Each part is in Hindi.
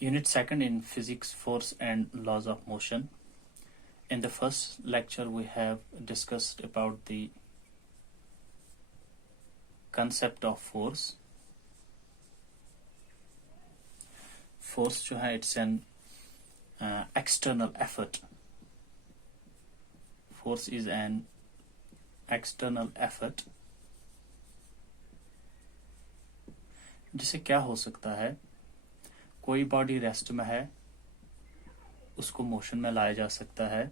Unit 2nd in Physics, Force and Laws of Motion. In the first lecture, we have discussed about the concept of force. Force जो है, it's an external effort. Force is an external effort. जिसे क्या हो सकता है, कोई बॉडी रेस्ट में है, उसको मोशन में लाया जा सकता है.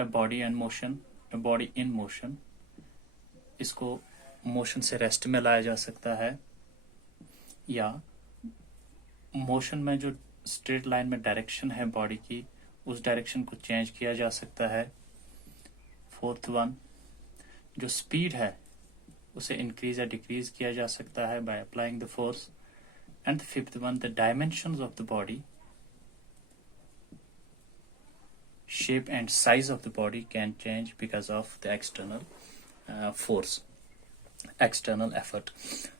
ए बॉडी इन मोशन, इसको मोशन से रेस्ट में लाया जा सकता है, या मोशन में जो स्ट्रेट लाइन में डायरेक्शन है बॉडी की, उस डायरेक्शन को चेंज किया जा सकता है. फोर्थ वन, जो स्पीड है उसे इंक्रीज या डिक्रीज किया जा सकता है by applying the force. And the fifth one, the dimensions of the body, shape and size of the body can change because of the external force, external effort.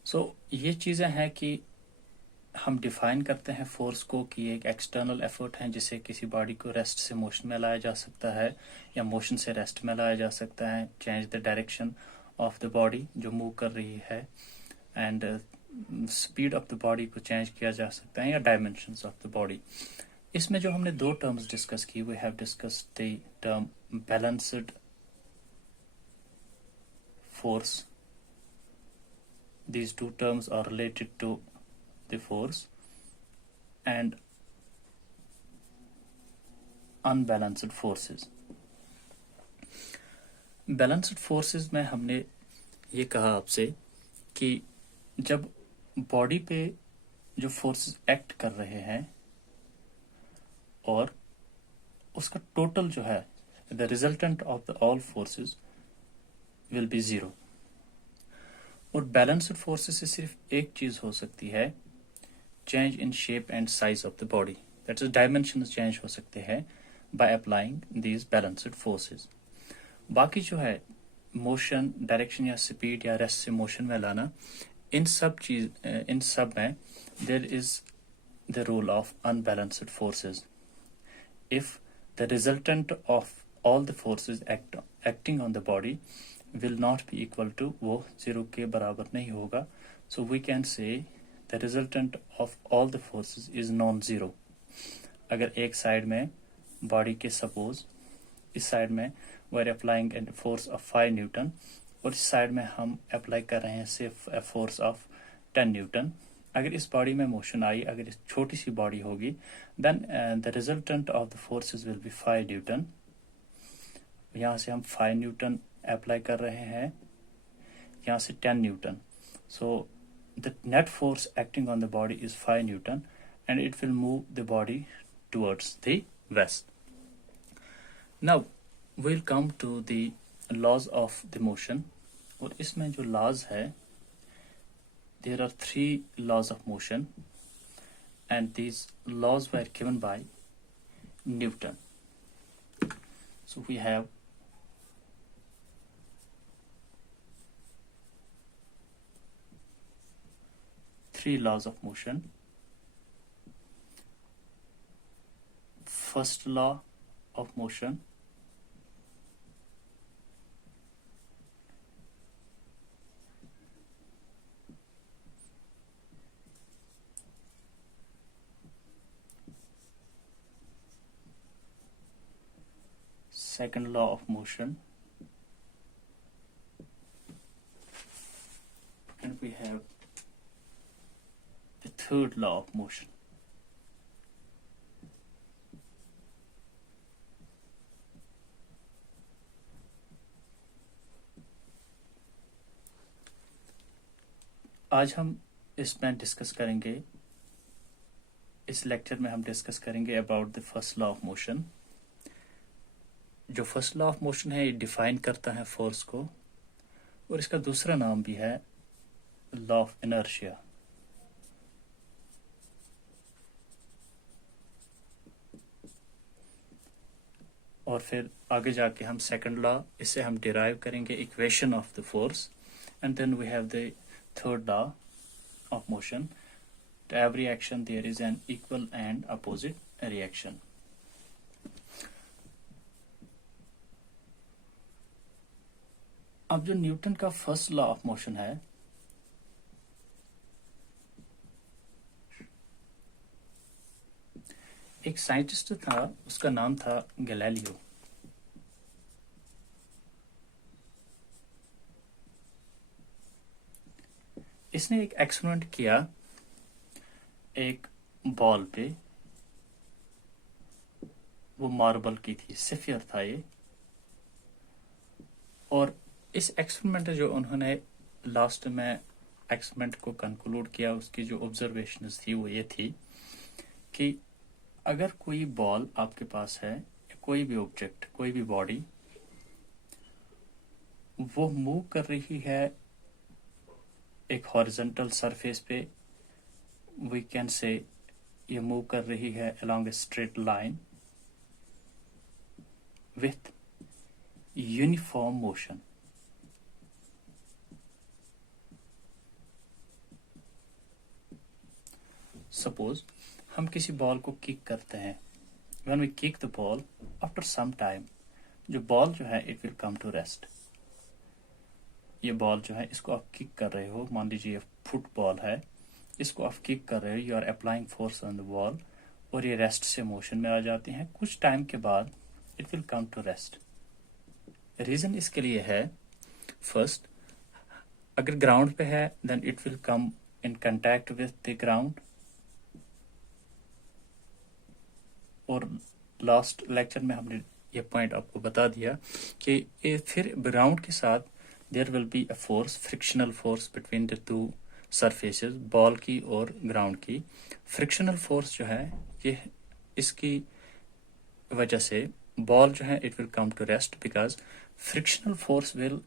So ये चीज़ें हैं कि हम डिफाइन करते हैं फोर्स को कि एक एक्सटर्नल एफर्ट है जिसे किसी बॉडी को रेस्ट से मोशन में लाया जा सकता है या मोशन से रेस्ट में लाया जा सकता है. Change the direction of the body जो मूव कर रही है, and speed of the body को चेंज किया जा सकता है, या डायमेंशंस ऑफ द बॉडी. इसमें जो हमने दो टर्म्स डिस्कस की, we have discussed the term balanced force. These two terms are related to the force, and unbalanced forces. Balanced forces में हमने ये कहा आपसे कि जब बॉडी पे जो फोर्सेस एक्ट कर रहे हैं और उसका टोटल जो है, the resultant of the all forces will be zero. और बैलेंस्ड फोर्सेस से सिर्फ एक चीज हो सकती है, change in shape and size of the body. That is dimension change हो सकते हैं by applying these balanced forces. बाकी जो है मोशन, डायरेक्शन या स्पीड या रेस्ट से मोशन में लाना, इन सब में there is the role of unbalanced forces. If the resultant of all the forces acting on the body will not be equal to, वो जीरो के बराबर नहीं होगा. So we can say the resultant of all the forces is non zero. अगर एक साइड में बॉडी के, सपोज इस साइड में we are applying a force of 5 newton और इस साइड में हम अप्लाई कर रहे हैं सिर्फ फोर्स ऑफ 10 न्यूटन. अगर इस बॉडी में मोशन आई, अगर इस छोटी सी बॉडी होगी, then the resultant of the forces will be 5 newton. यहाँ से हम 5 न्यूटन अप्लाई कर रहे हैं, यहाँ से 10 newton. So the net force acting on the body is 5 newton and it will move the body towards the west. Now we'll come to the laws of the motion. और इसमें जो laws है, there are 3 laws of motion and these laws were given by Newton. So we have three laws of motion. First law of motion, second law of motion, and we have the third law of motion. आज हम इसमें डिस्कस करेंगे, इस लेक्चर में हम डिस्कस करेंगे about the first law of motion. जो फर्स्ट लॉ ऑफ मोशन है, ये डिफाइन करता है फोर्स को, और इसका दूसरा नाम भी है लॉ ऑफ इनर्शिया. और फिर आगे जाके हम सेकंड लॉ, इससे हम डिराइव करेंगे equation of the force, and then we have the third law of motion, to every action there is an equal and opposite reaction. अब जो न्यूटन का फर्स्ट लॉ ऑफ मोशन है, एक साइंटिस्ट था, उसका नाम था गैलीलियो। इसने एक एक्सपेरिमेंट किया एक बॉल पे, वो मार्बल की थी, सफियर था ये। और इस एक्सपेरिमेंट जो उन्होंने लास्ट में एक्सपेरिमेंट को कंक्लूड किया, उसकी जो ऑब्जर्वेशंस थी वो ये थी कि अगर कोई बॉल आपके पास है, कोई भी ऑब्जेक्ट, कोई भी बॉडी, वो मूव कर रही है एक हॉरिजॉन्टल सरफेस पे, वी कैन से ये मूव कर रही है along a straight line with uniform motion. Suppose हम किसी बॉल को किक करते हैं, when we kick the ball, after some time जो बॉल जो है it will come to rest. ये बॉल जो है, इसको आप किक कर रहे हो, मान लीजिए ये फुटबॉल है, इसको आप किक कर रहे हो, you are applying force on the ball, और ये रेस्ट से मोशन में आ जाती हैं। कुछ टाइम के बाद it will come to rest. Reason इसके लिए है, फर्स्ट, अगर ग्राउंड पे है then it will come in contact with the ground, और लास्ट लेक्चर में हमने ये पॉइंट आपको बता दिया कि फिर ग्राउंड के साथ there will be a force, frictional force between the two surfaces, ball की और ग्राउंड की। फ्रिक्शनल फोर्स जो है, ये इसकी वजह से बॉल जो है it will come to rest, because frictional force will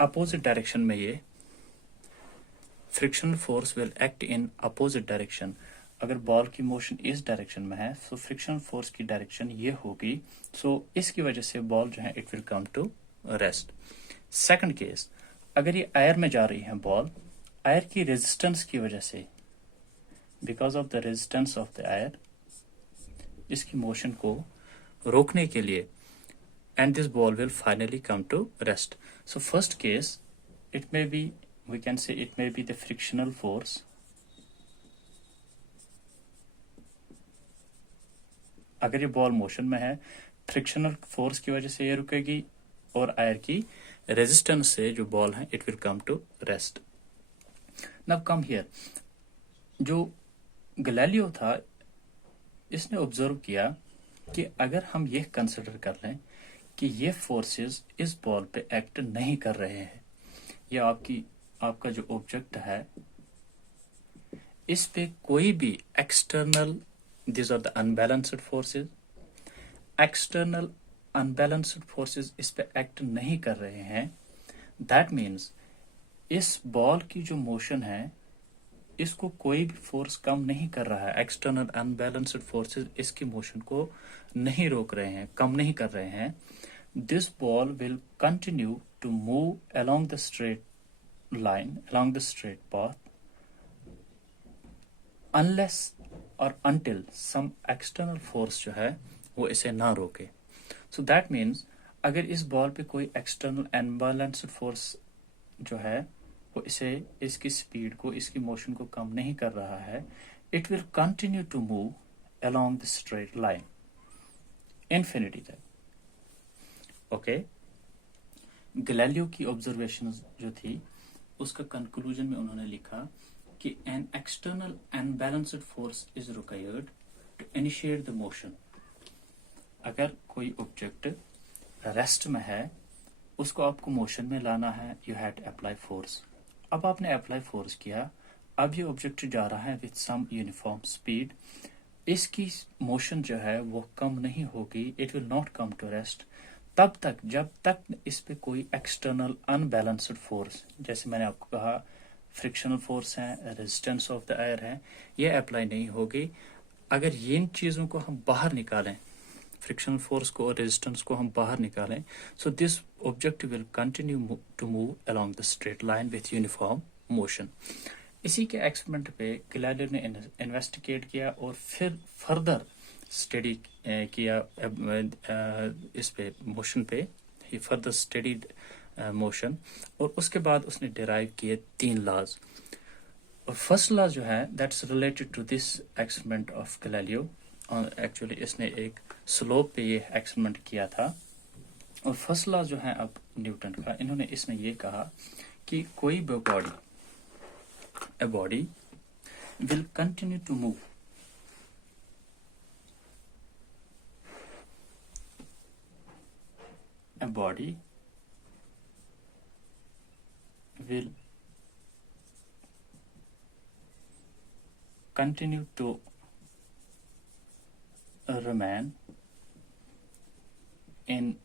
opposite direction में, ये frictional force will act in opposite direction. अगर बॉल की मोशन इस डायरेक्शन में है, सो फ्रिक्शनल फोर्स की डायरेक्शन ये होगी, सो इसकी वजह से बॉल जो है it will come to rest. Second case, अगर ये एयर में जा रही है बॉल, एयर की रेजिस्टेंस की वजह से, because of the resistance of the air, इसकी मोशन को रोकने के लिए, and this ball will finally come to rest. So first case it may be, we can say it may be the frictional force. अगर ये बॉल मोशन में है, फ्रिक्शनल फोर्स की वजह से ये रुकेगी, और एयर की रेजिस्टेंस से जो बॉल है it will come to rest. Now come here, जो गैलीलियो था, इसने ऑब्जर्व किया कि अगर हम ये कंसिडर कर लें कि ये फोर्सेस इस बॉल पे एक्ट नहीं कर रहे हैं, या आपका जो ऑब्जेक्ट है, इस पे कोई भी external, these are the unbalanced forces, external unbalanced forces इस पे एक्ट नहीं कर रहे हैं, that means इस बॉल की जो मोशन है, इसको कोई भी फोर्स कम नहीं कर रहा है। एक्सटर्नल अनबैलेंस्ड फोर्सेस इसकी मोशन को नहीं रोक रहे हैं, कम नहीं कर रहे हैं। This ball will continue to move along the straight line, along the straight path, unless और until some external force जो है वो इसे ना रोके। So that means अगर इस बॉल पे कोई external unbalanced force जो है वो इसकी स्पीड को, इसकी मोशन को कम नहीं कर रहा है, it will continue to move along the straight line infinity तक। ओके, गैलीलियो की ऑब्जर्वेशन जो थी, उसका कंक्लूजन में उन्होंने लिखा कि an external unbalanced force is required to initiate the motion। अगर कोई ऑब्जेक्ट रेस्ट में है, उसको आपको मोशन में लाना है, you had to apply force। अब आपने अप्लाई फोर्स किया, अब ये ऑब्जेक्ट जा रहा है विथ सम यूनिफॉर्म स्पीड, इसकी मोशन जो है वो कम नहीं होगी, it will not come to rest तब तक जब तक इस पे कोई एक्सटर्नल अनबैलेंस्ड फोर्स, जैसे मैंने आपको कहा फ्रिक्शनल फोर्स है, रेजिस्टेंस ऑफ द एयर है, ये अप्लाई नहीं होगी। अगर इन चीज़ों को हम बाहर निकालें, फ्रिक्शनल फोर्स को और रेजिस्टेंस को हम बाहर निकालें, so this object will continue to move along the straight line with uniform motion. इसी के एक्सपेरिमेंट पे गैलीलियो ने इन्वेस्टिगेट किया और फिर फर्दर स्टडी किया इस पे मोशन पे। ही फर्दर स्टडीड मोशन और उसके बाद उसने डिराइव किए 3 लॉज। और फर्स्ट लॉ जो है that's related to this experiment of Galileo. Actually इसने एक स्लोप पे ये एक्सपेरिमेंट किया था। और फर्स्ट लॉ जो है अब न्यूटन का, इसने ये कहा कि कोई body, a body will continue to move a body will continue to remain in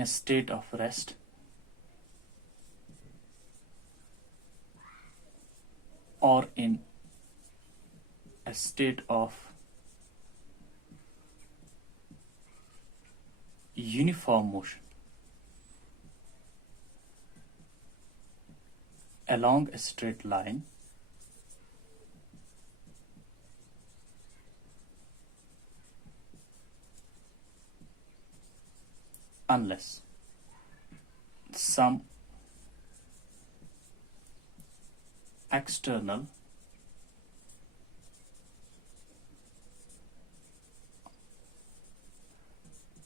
a state of rest or in a state of uniform motion along a straight line unless some external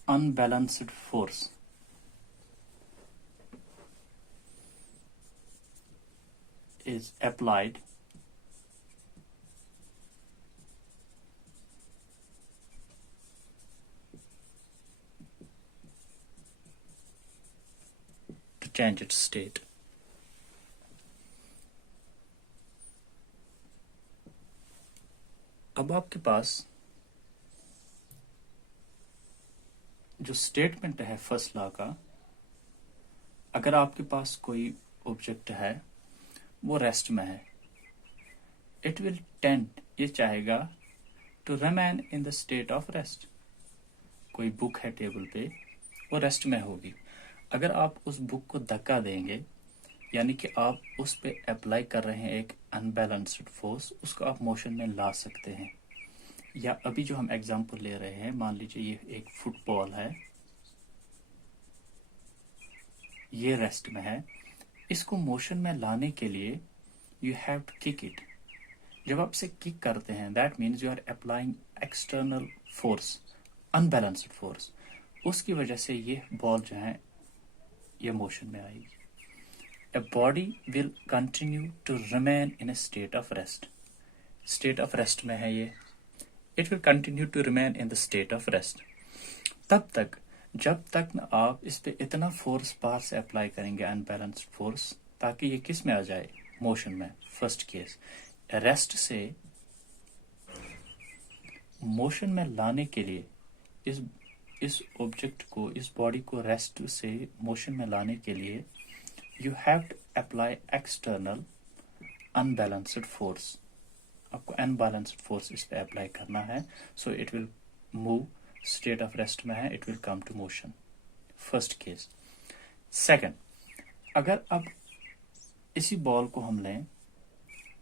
unbalanced force is applied to change its state. अब आपके पास जो स्टेटमेंट है फर्स्ट लॉ का, अगर आपके पास कोई ऑब्जेक्ट है वो रेस्ट में है, इट विल टेंड, ये चाहेगा to remain in the state of rest. कोई बुक है टेबल पे, वो रेस्ट में होगी। अगर आप उस बुक को धक्का देंगे, यानी कि आप उस पे अप्लाई कर रहे हैं एक अनबैलेंस्ड फोर्स, उसको आप मोशन में ला सकते हैं। या अभी जो हम एग्जांपल ले रहे हैं, मान लीजिए ये एक फुटबॉल है, ये रेस्ट में है, इसको मोशन में लाने के लिए you have to kick it. जब आप इसे किक करते हैं, that means you are applying external force, unbalanced force. उसकी वजह से ये बॉल जो है ये मोशन में आएगी। A body will continue to remain in a state of rest. State of rest में है ये। It will continue to remain in the state of rest. तब तक जब तक न आप इस पे इतना फोर्स बाहर से अप्लाई करेंगे, अनबैलेंस्ड फोर्स, ताकि ये किस में आ जाए, मोशन में। फर्स्ट केस, रेस्ट से मोशन में लाने के लिए, इस ऑब्जेक्ट को, इस बॉडी को रेस्ट से मोशन में लाने के लिए you have to apply external unbalanced force. आपको unbalanced force इस पे अप्लाई करना है, so it will move, state of rest में है, it will come to motion. First case. Second, अगर अब इसी बॉल को हम लें,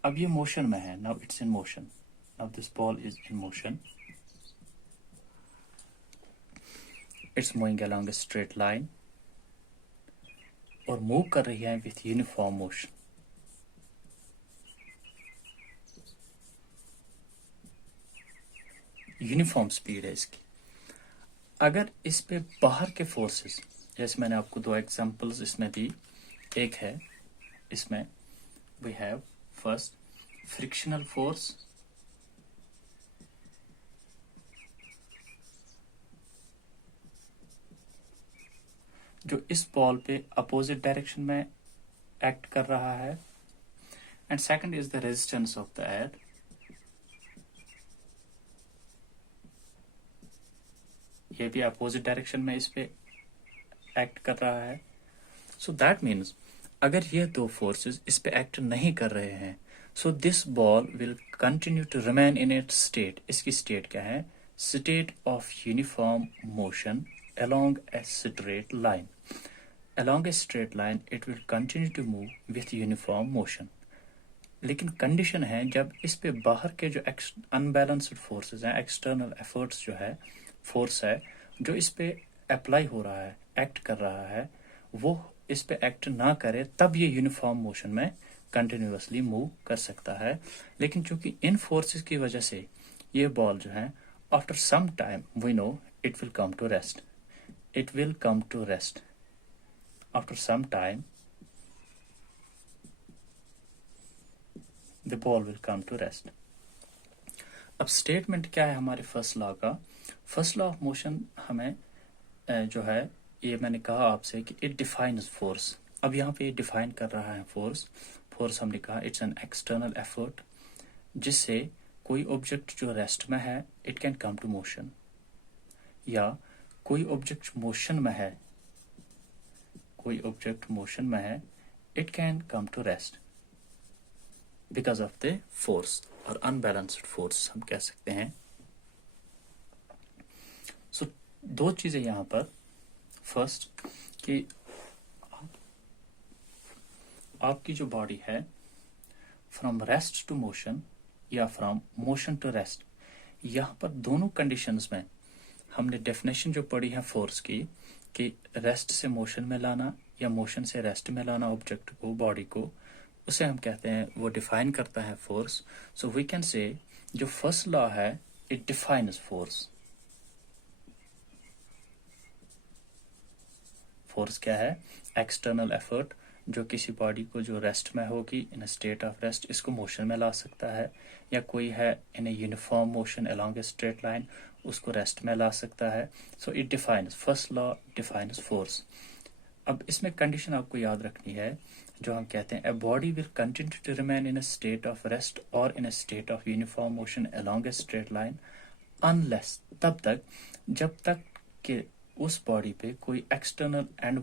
अब ये मोशन में है, now it's in motion. Now this ball is in motion. It's moving along a straight line. और मूव कर रही है with uniform motion. Uniform speed है इसकी। अगर इस पे बाहर के फोर्सेस, जैसे मैंने आपको 2 एग्जांपल्स इसमें दी, एक है इसमें we have first frictional force, जो इस बॉल पे अपोजिट डायरेक्शन में एक्ट कर रहा है, and second is the resistance of the air. ये भी अपोजिट डायरेक्शन में इस पे एक्ट कर रहा है। सो दैट मीन्स अगर ये 2 फोर्सेस इस पे एक्ट नहीं कर रहे हैं, so this ball will continue to remain in its state. इसकी स्टेट क्या है? State of uniform motion along a straight line. Along a straight line, it will continue to move with uniform motion. लेकिन कंडीशन है जब इस पे बाहर के जो अनबैलेंस्ड फोर्सेस हैं, एक्सटर्नल एफर्ट्स जो है, फोर्स है जो इस पे अप्लाई हो रहा है, एक्ट कर रहा है, वो इस पे एक्ट ना करे, तब ये यूनिफॉर्म मोशन में कंटिन्यूअसली मूव कर सकता है. लेकिन चूंकि इन फोर्सेस की वजह से ये बॉल जो है after some time we know it will come to rest. It will come to rest after some time. The ball will come to rest. अब स्टेटमेंट क्या है हमारे फर्स्ट लॉ का? फर्स्ट लॉ ऑफ मोशन हमें जो है, ये मैंने कहा आपसे कि इट डिफाइंस फोर्स. अब यहाँ पे डिफाइन कर रहा है फोर्स. फोर्स हमने कहा इट्स एन एक्सटर्नल एफर्ट जिससे कोई ऑब्जेक्ट जो रेस्ट में है it can come to motion, या कोई ऑब्जेक्ट मोशन में है, कोई ऑब्जेक्ट मोशन में है, it can come to rest because of the force, और अनबैलेंस्ड फोर्स हम कह सकते हैं. सो दो चीजें यहां पर. फर्स्ट कि आपकी जो बॉडी है फ्रॉम रेस्ट टू मोशन या फ्रॉम मोशन टू रेस्ट, यहां पर दोनों कंडीशंस में हमने डेफिनेशन जो पढ़ी है फोर्स की, कि रेस्ट से मोशन में लाना या मोशन से रेस्ट में लाना ऑब्जेक्ट को, बॉडी को, उसे हम कहते हैं, वो डिफाइन करता है force. So we can say जो फर्स्ट लॉ है इट डिफाइन्स फोर्स. फोर्स क्या है? एक्सटर्नल एफर्ट जो किसी बॉडी को जो रेस्ट में होगी, in a state of rest, इसको मोशन में ला सकता है, या कोई है in a uniform motion along a straight line, उसको रेस्ट में ला सकता है. So it defines, first law defines force. अब इसमें कंडीशन आपको याद रखनी है जो हम कहते हैं, a body will continue to remain in a state of rest or in a state of uniform motion along a straight line unless, तब तक जब तक कि उस बॉडी पे कोई external and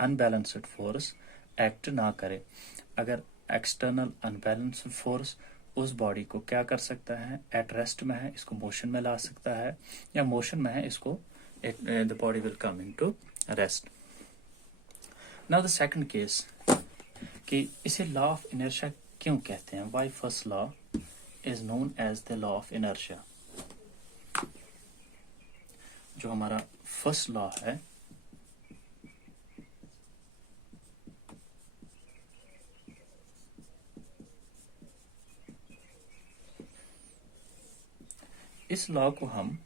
unbalanced force act ना करे. अगर एक्सटर्नल अनबैलेंस्ड फोर्स उस बॉडी को क्या कर सकता है, एट रेस्ट में है इसको मोशन में ला सकता है, या मोशन में है इसको the body will come into rest. Now the second case, कि इसे लॉ ऑफ इनर्शिया क्यों कहते हैं? Why first law is known as the law of inertia. जो हमारा फर्स्ट लॉ है इस लॉ को हम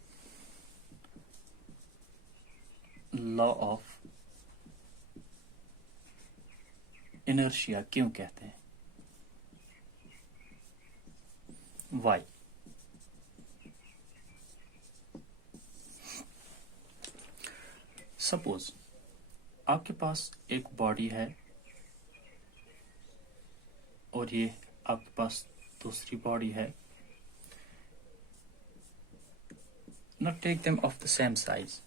लॉ ऑफ इनर्शिया क्यों कहते हैं? वाई? सपोज आपके पास एक बॉडी है और ये आपके पास दूसरी बॉडी है. Not take them of the same size.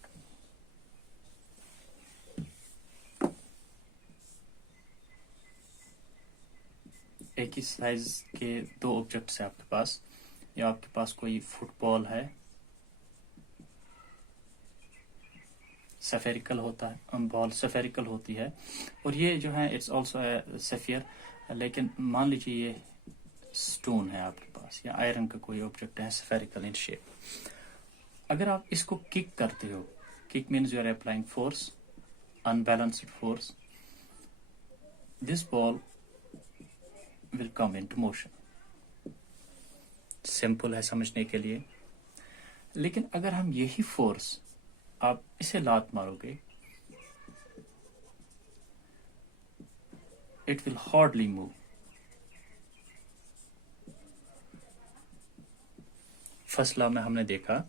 एक ही साइज के दो ऑब्जेक्ट्स हैं आपके पास, या आपके पास कोई फुटबॉल है, सफेरिकल होता है, बॉल सफेरिकल होती है, और ये जो है इट्स ऑल्सो सफियर. लेकिन मान लीजिए ये स्टोन है आपके पास, या आयरन का कोई ऑब्जेक्ट है सफेरिकल इन शेप. अगर आप इसको किक करते हो, kick means you are applying force, unbalanced force, this ball will come into motion. Simple है समझने के लिए. लेकिन अगर हम यही फोर्स आप इसे लात मारोगे, it will hardly move. First law में हमने देखा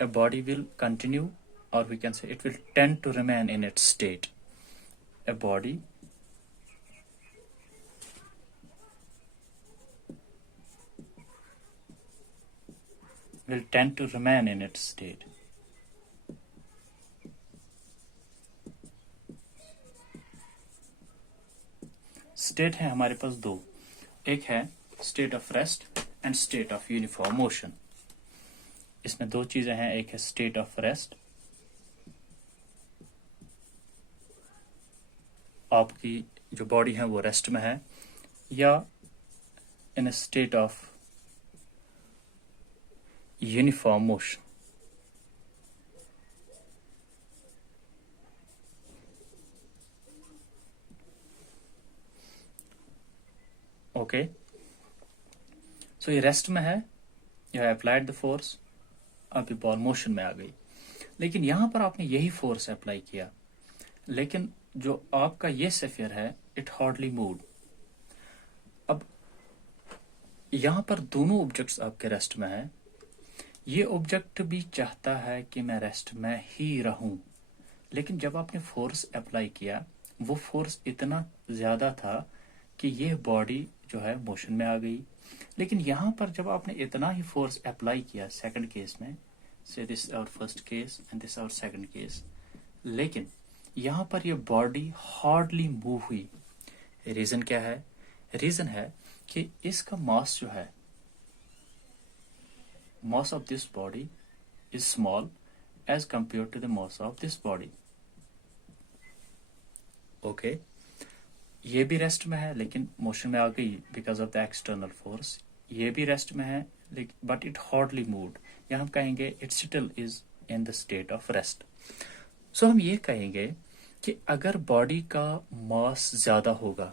a body will continue, or we can say it will tend to remain in its state. A body will tend to remain in its state. State है हमारे पास दो, एक है state of rest and state of uniform motion. इसमें दो चीजें हैं, एक है स्टेट ऑफ रेस्ट आपकी जो बॉडी है वो रेस्ट में है या in a state of uniform motion. Okay, so ये रेस्ट में है, you have applied the force, अब ये बॉल मोशन में आ गई। लेकिन यहां पर आपने यही फोर्स अप्लाई किया, लेकिन जो आपका ये स्फीयर है इट हार्डली मूव्ड। अब यहां पर दोनों ऑब्जेक्ट्स आपके रेस्ट में है, ये ऑब्जेक्ट भी चाहता है कि मैं रेस्ट में ही रहूं, लेकिन जब आपने फोर्स अप्लाई किया वो फोर्स इतना ज्यादा था कि ये बॉडी जो है मोशन में आ गई। लेकिन यहां पर जब आपने इतना ही फोर्स अप्लाई किया सेकंड केस में, say this our first case and this our second case, लेकिन यहां पर ये बॉडी हार्डली मूव हुई। रीजन क्या है? रीजन है कि इसका मास जो है, mass of this body is small as compared to the mass of this body. Okay, ये भी रेस्ट में है लेकिन मोशन में आ गई because of the external force. ये भी रेस्ट में है लेकिन बट इट हार्डली मूव्ड, या हम कहेंगे it still is in the state of rest. So हम ये कहेंगे कि अगर बॉडी का मास ज्यादा होगा,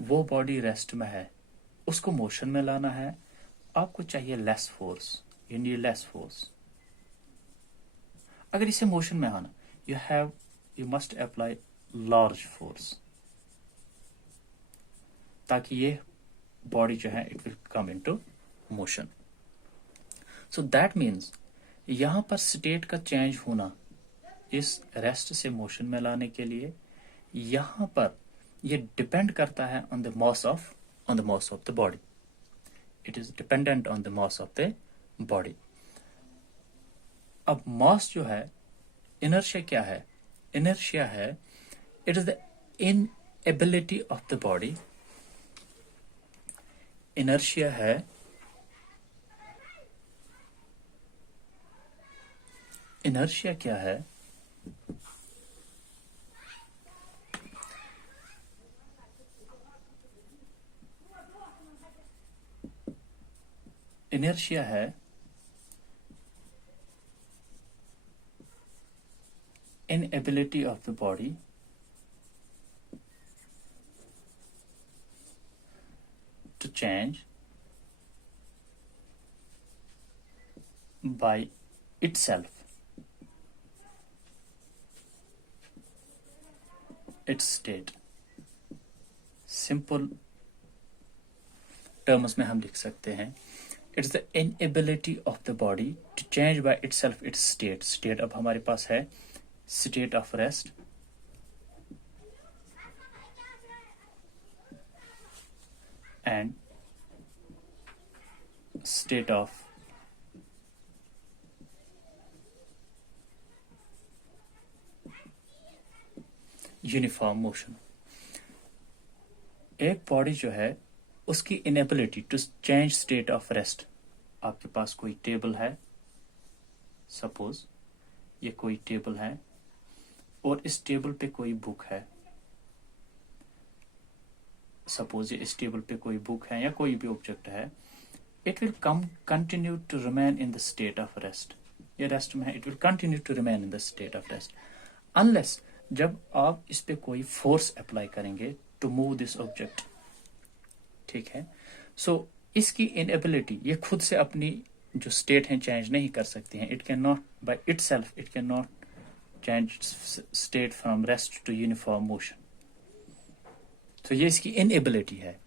वो बॉडी रेस्ट में है, उसको मोशन में लाना है, आपको चाहिए less force, you need less force. अगर इसे मोशन में आना, you must apply large force, ताकि ये बॉडी जो है it will come into motion. So that means यहां पर स्टेट का चेंज होना इस रेस्ट से मोशन में लाने के लिए, यहां पर ये डिपेंड करता है on the mass of the body. It is dependent on the mass of the body. अब mass जो है, inertia क्या है? Inertia है, it is the inability of the body. Inertia है inertia क्या है? इनर्शिया है inability of the body to change by itself its state। Simple terms में हम लिख सकते हैं, it's the inability of the body to change by itself its state. State अब हमारे पास है state of rest and state of uniform motion. एक बॉडी जो है उसकी inability to change state of rest, आपके पास कोई टेबल है, सपोज ये कोई टेबल है और इस टेबल पे कोई बुक है, सपोज इस टेबल पे कोई बुक है या कोई भी ऑब्जेक्ट है, it will continue to remain in the state of rest. ये रेस्ट में है, it will continue to remain in the state of rest unless जब आप इस पे कोई फोर्स अप्लाई करेंगे टू मूव दिस ऑब्जेक्ट। ठीक है, सो इसकी इनएबिलिटी, ये खुद से अपनी जो स्टेट है चेंज नहीं कर सकती हैं। It can not by itself, it can not change state from rest to uniform motion. तो ये इसकी इनएबिलिटी है,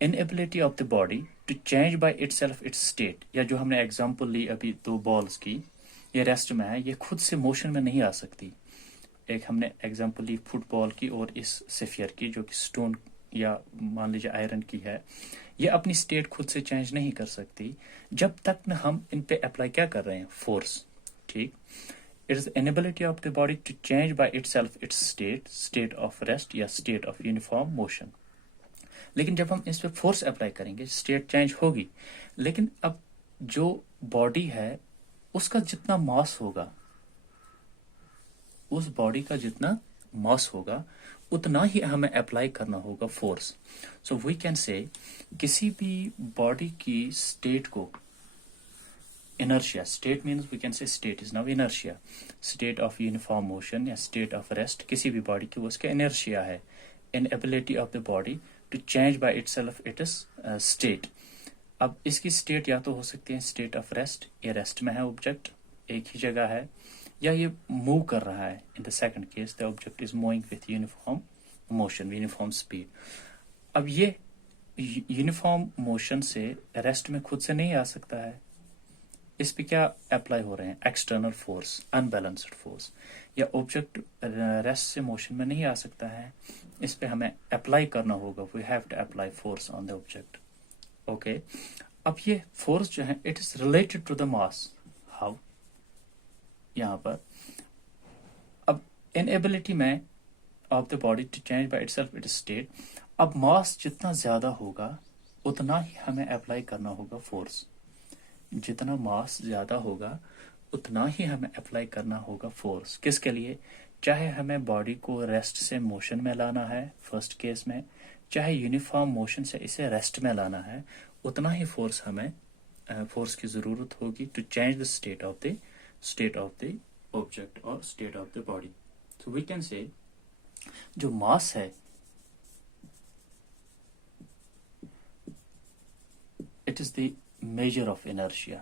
inability of the body to change by itself its state. या जो हमने एग्जांपल ली अभी दो बॉल्स की, ये रेस्ट में है, ये खुद से मोशन में नहीं आ सकती। एक हमने एग्जांपल ली फुटबॉल की और इस स्फीयर की जो कि स्टोन या मान लीजिए आयरन की है, ये अपनी स्टेट खुद से चेंज नहीं कर सकती जब तक न हम इन पे अप्लाई क्या कर रहे हैं, फोर्स। ठीक, it is inability of the body to change by itself its state, state of rest या स्टेट ऑफ यूनिफॉर्म मोशन। लेकिन जब हम इस पे फोर्स अप्लाई करेंगे स्टेट चेंज होगी, लेकिन अब जो बॉडी है उसका जितना मास होगा, उस बॉडी का जितना मास होगा उतना ही हमें अप्लाई करना होगा फोर्स। सो वी कैन से किसी भी बॉडी की स्टेट को, inertia, state means we can say state is now inertia, state of uniform motion या state of rest, किसी भी बॉडी की वो उसका inertia है, inability of the body to change by itself its state। अब इसकी स्टेट या तो हो सकती है स्टेट ऑफ रेस्ट, ये रेस्ट में है ऑब्जेक्ट, एक ही जगह है, या ये मूव कर रहा है। In the second case the object is moving with uniform motion, uniform speed. अब ये यूनिफॉर्म मोशन से रेस्ट में खुद से नहीं आ सकता है, इस पे क्या अप्लाई हो रहे हैं, एक्सटर्नल फोर्स, अनबैलेंस्ड फोर्स, या ऑब्जेक्ट रेस्ट से मोशन में नहीं आ सकता है, इस पे हमें अप्लाई करना होगा, we have to apply force on the object. Okay, अब ये फोर्स जो है it is related to the mass. How, यहाँ पर अब इनएबिलिटी में of the body to change by itself its state, अब मास जितना ज्यादा होगा उतना ही हमें अप्लाई करना होगा फोर्स, जितना मास ज्यादा होगा उतना ही हमें अप्लाई करना होगा फोर्स। किसके लिए, चाहे हमें बॉडी को रेस्ट से मोशन में लाना है फर्स्ट केस में, चाहे यूनिफॉर्म मोशन से इसे रेस्ट में लाना है, उतना ही फोर्स हमें फोर्स की जरूरत होगी to change the state of the object और state of the body. So we can say जो मास है it is the measure of inertia।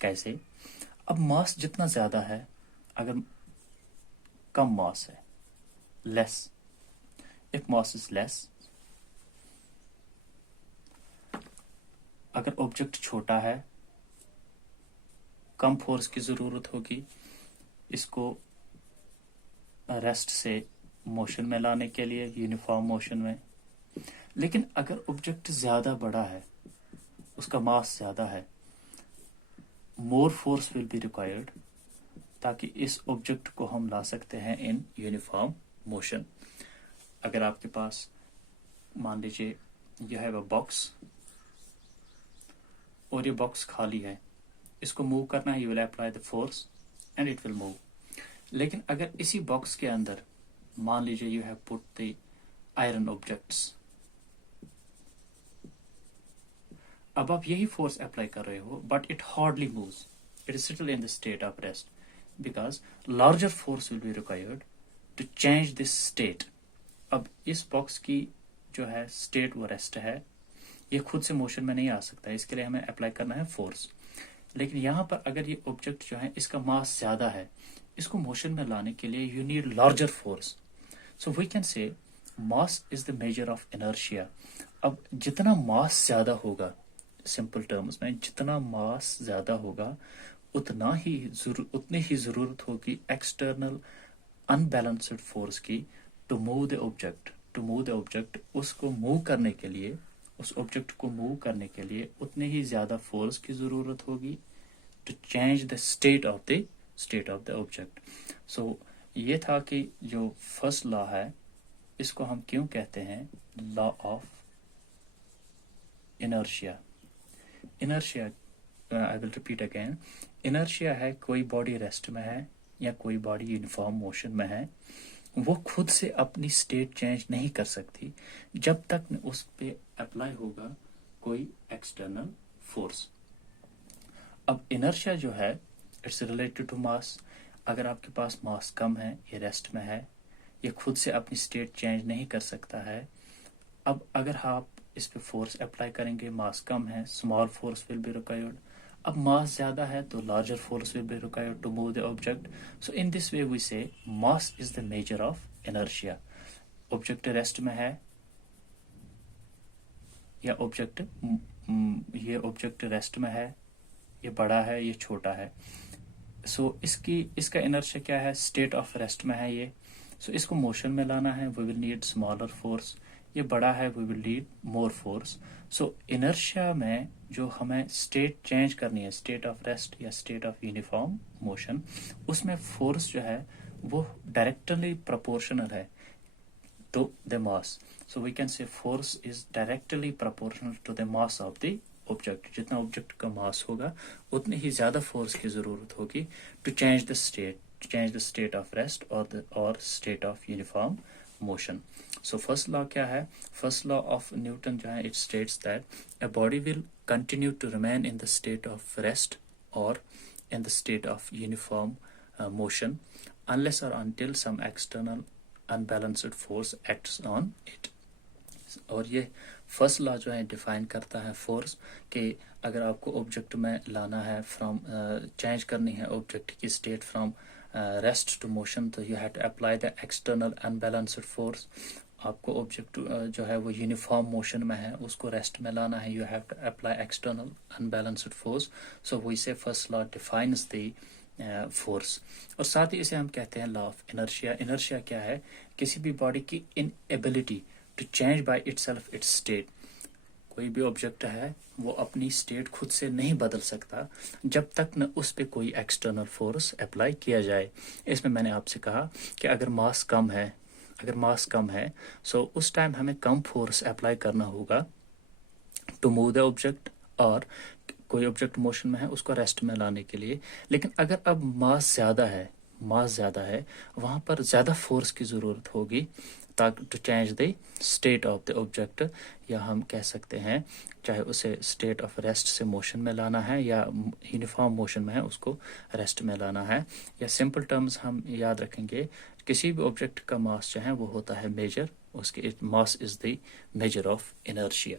कैसे, अब मास जितना ज्यादा है, अगर कम मास है, less, if mass is less, अगर ऑब्जेक्ट छोटा है, कम फोर्स की जरूरत होगी इसको रेस्ट से मोशन में लाने के लिए, यूनिफॉर्म मोशन में। लेकिन अगर ऑब्जेक्ट ज्यादा बड़ा है, उसका मास ज्यादा है, more force will be required ताकि इस ऑब्जेक्ट को हम ला सकते हैं इन यूनिफॉर्म मोशन। अगर आपके पास मान लीजिए यह है वह बॉक्स और ये बॉक्स खाली है, इसको मूव करना है, you will apply the force and it will move. लेकिन अगर इसी बॉक्स के अंदर मान लीजिए you have put the iron objects, अब आप यही फोर्स अप्लाई कर रहे हो but it hardly moves, it is still in the state of rest because larger force will be required to change this state. अब इस बॉक्स की जो है स्टेट वो रेस्ट है, ये खुद से मोशन में नहीं आ सकता है, इसके लिए हमें अप्लाई करना है फोर्स। लेकिन यहाँ पर अगर ये ऑब्जेक्ट जो है इसका मास ज्यादा है, इसको मोशन में लाने के लिए you need larger force. So we can say mass is the measure of inertia. अब जितना मास ज्यादा होगा, सिंपल टर्म्स में जितना मास ज्यादा होगा उतनी ही जरूरत होगी एक्सटर्नल अनबैलेंस्ड फोर्स की टू मूव द ऑब्जेक्ट। उसको मूव करने के लिए, उस ऑब्जेक्ट को मूव करने के लिए उतनी ही ज्यादा फोर्स की जरूरत होगी to change the state of the object. So ये था कि जो फर्स्ट लॉ है इसको हम क्यों कहते हैं law of inertia. I will repeat again, inertia है कोई बॉडी रेस्ट में है या कोई बॉडी यूनिफॉर्म मोशन में है, वो खुद से अपनी स्टेट चेंज नहीं कर सकती जब तक न उस पे अप्लाई होगा कोई एक्सटर्नल फोर्स। अब इनर्शिया जो है इट्स रिलेटेड टू मास। अगर आपके पास मास कम है, ये रेस्ट में है, ये खुद से अपनी स्टेट चेंज नहीं कर सकता है। अब अगर आप इस पे फोर्स अप्लाई करेंगे, मास कम है, small force will be required. अब मास ज्यादा है तो larger force will be required to move the object. So in this way we say mass is the measure of inertia. Object rest में है या ये ऑब्जेक्ट रेस्ट में है, ये बड़ा है, ये छोटा है। सो इसका इनर्शिया क्या है, स्टेट ऑफ रेस्ट में है ये। सो इसको मोशन में लाना है, we will need smaller force. ये बड़ा है, we will need more force. So inertia में जो हमें स्टेट चेंज करनी है, स्टेट ऑफ रेस्ट या स्टेट ऑफ यूनिफॉर्म मोशन, उसमें फोर्स जो है वो डायरेक्टली प्रोपोर्शनल है to the mass. So we can say force is directly proportional to the mass of the object, जितना ऑब्जेक्ट का मास होगा उतनी ही ज्यादा फोर्स की जरूरत होगी to change the state of rest और state of uniform motion. So first law क्या है? फर्स्ट लॉ ऑफ न्यूटन जो है, it states that a body will continue to remain in the state of rest और in the state of uniform motion unless or until some external unbalanced force acts on it. और ये फर्स्ट लॉ जो है डिफाइन करता है फोर्स कि अगर आपको ऑब्जेक्ट में लाना है फ्रॉम चेंज करनी है ऑब्जेक्ट की state from rest to motion, तो you have to apply the external unbalanced force. आपको ऑब्जेक्ट जो है वो यूनिफॉर्म मोशन में है, उसको रेस्ट में लाना है, you have to apply external unbalanced force. So वो इसे first law defines the force. और साथ ही इसे हम कहते हैं लॉ ऑफ इनर्शिया. इनर्शिया क्या है? किसी भी बॉडी की inability to change by itself its state. कोई भी ऑब्जेक्ट है वो अपनी स्टेट खुद से नहीं बदल सकता जब तक न उस पे कोई एक्सटर्नल फोर्स अप्लाई किया जाए. इसमें मैंने आपसे कहा कि अगर मास कम है सो उस टाइम हमें कम फोर्स अप्लाई करना होगा टू मूव द ऑब्जेक्ट, और कोई ऑब्जेक्ट मोशन में है उसको रेस्ट में लाने के लिए. लेकिन अगर अब मास ज़्यादा है वहाँ पर ज़्यादा फोर्स की ज़रूरत होगी ताकि to change the state of the object, या हम कह सकते हैं चाहे उसे स्टेट ऑफ रेस्ट से मोशन में लाना है या यूनिफॉर्म मोशन में है उसको रेस्ट में लाना है. या सिंपल टर्म्स हम याद रखेंगे, किसी भी ऑब्जेक्ट का मास जो है वो होता है मेजर, उसके मास is the measure of inertia.